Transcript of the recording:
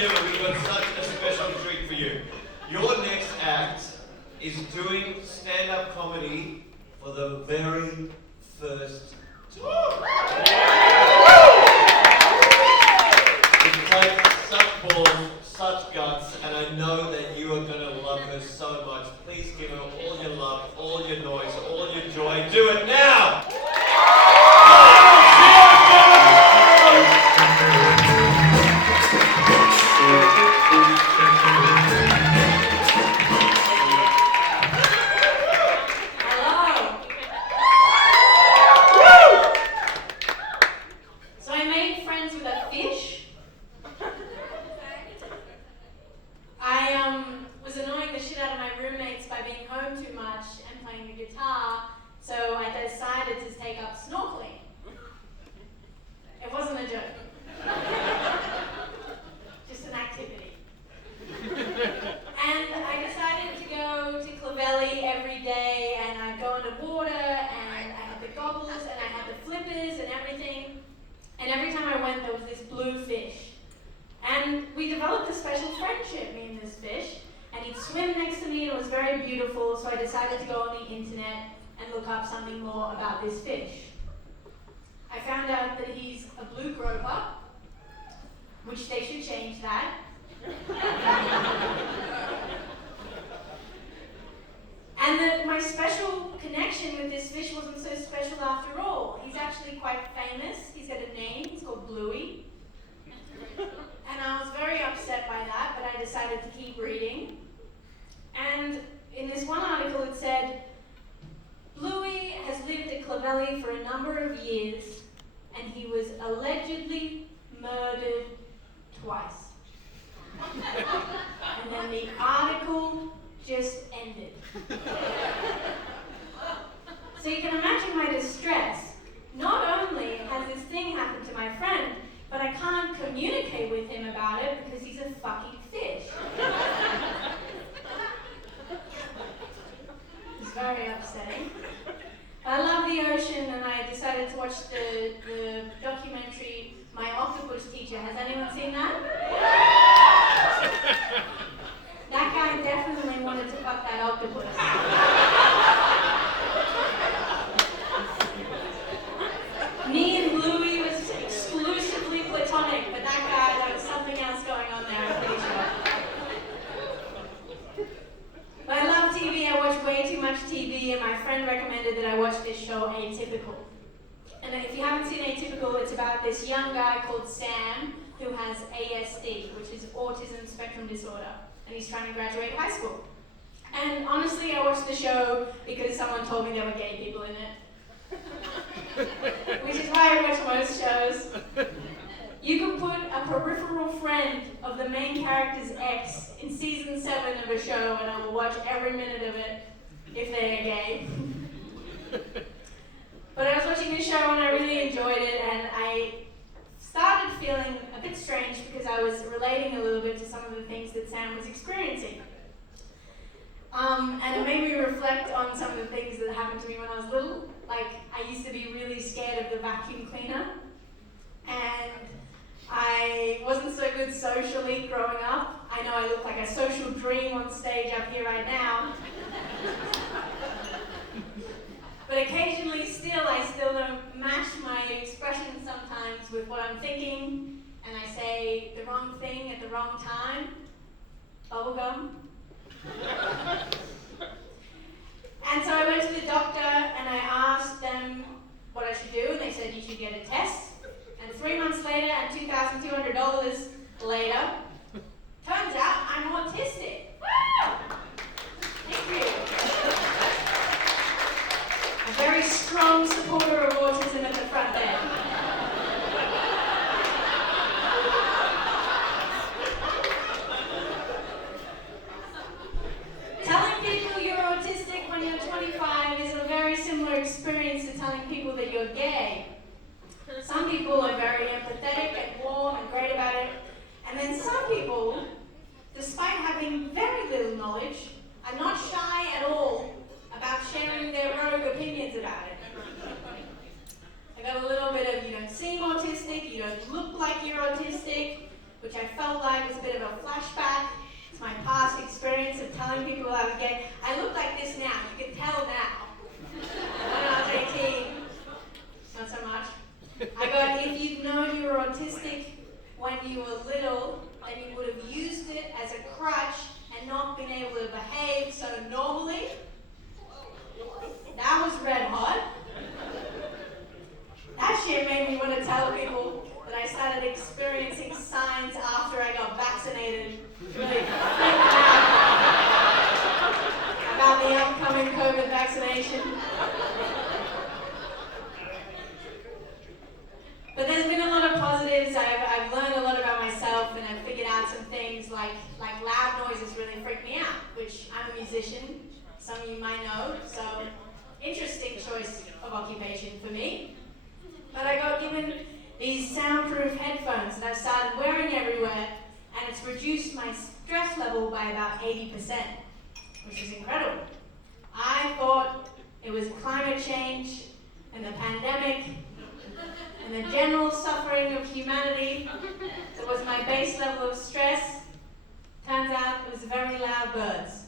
gentlemen, we've got such a special treat for you. Your next act is doing stand-up comedy for the very first time. It takes such balls, such guts, and I know that you are going to love her so much. Please give her all your love, all your noise, all your joy. Do it now! So I decided to take up snorkeling. It wasn't a joke. Just an activity. And I decided to go to Clovelly every day, and I'd go underwater, and I had the goggles, and I had the flippers and everything. And every time I went, there was this blue fish. And we developed a special friendship, me and this fish. And he'd swim next to me, and it was very beautiful, so I decided to go on the internet and look up something more about this fish. I found out that he's a blue groper, which they should change that. And that my special connection with this fish wasn't so special after all. He's actually quite famous. He's got a name. He's called Bluey. And I was very upset by that, but I decided to keep reading. And in this one article it said, Bluey has lived at Clovelly for a number of years, and he was allegedly murdered twice. And then the article just ended. So you can imagine my distress. Not only has this thing happened to my friend, but I can't communicate with him about it because he's a fucking fish. It's very upsetting. I love the ocean, and I decided to watch the documentary My Octopus Teacher. Has anyone seen that? That guy definitely wanted to fuck that octopus. Me and Bluey was exclusively platonic, but that guy, there was something else going on there, I'm pretty sure. But I love TV, I watch way too much TV, and my friend recommended that I watch this show, Atypical. And if you haven't seen Atypical, it's about this young guy called Sam who has ASD, which is Autism Spectrum Disorder, and he's trying to graduate high school. And honestly, I watched the show because someone told me there were gay people in it. Which is why I watch most shows. You can put a peripheral friend of the main character's ex in season 7 of a show, and I will watch every minute of it if they are gay. But I was watching this show and I really enjoyed it, and I started feeling a bit strange because I was relating a little bit to some of the things that Sam was experiencing. And it made me reflect on some of the things that happened to me when I was little. Like, I used to be really scared of the vacuum cleaner, and I wasn't so good socially growing up. I know I look like a social dream on stage up here right now. But occasionally I still don't match my expression sometimes with what I'm thinking, and I say the wrong thing at the wrong time. Bubblegum. And so I went to the doctor and I asked them what I should do, and they said you should get a test. And 3 months later, and $2,200 later, turns out I'm autistic. Woo! Thank you. A very strong supporter of autism at the front there. Telling people you're autistic when you're 25 is a very similar experience to telling people that you're gay. Some people are very empathetic and warm and great about it, and then some people, despite having very little knowledge, are not shy at all about sharing their rogue opinions about it. I got a little bit of, you don't seem autistic, you don't look like you're autistic, which I felt like was a bit of a flashback to my past experience of telling people I was gay. I look like this now, you can tell now. When I was 18, not so much. I go, if you'd known you were autistic when you were little, then you would have used it as a crutch and not been able to behave so normally. That was red hot. That shit made me want to tell people that I started experiencing signs after I got vaccinated. Really freaked out about the upcoming COVID vaccination. But there's been a lot of positives. I've learned a lot about myself, and I've figured out some things like loud noises really freak me out, which I'm a musician, some of you might know, so interesting choice of occupation for me. But I got given these soundproof headphones that I've started wearing everywhere, and it's reduced my stress level by about 80%, which is incredible. I thought it was climate change and the pandemic and the general suffering of humanity that was my base level of stress. Turns out it was very loud birds.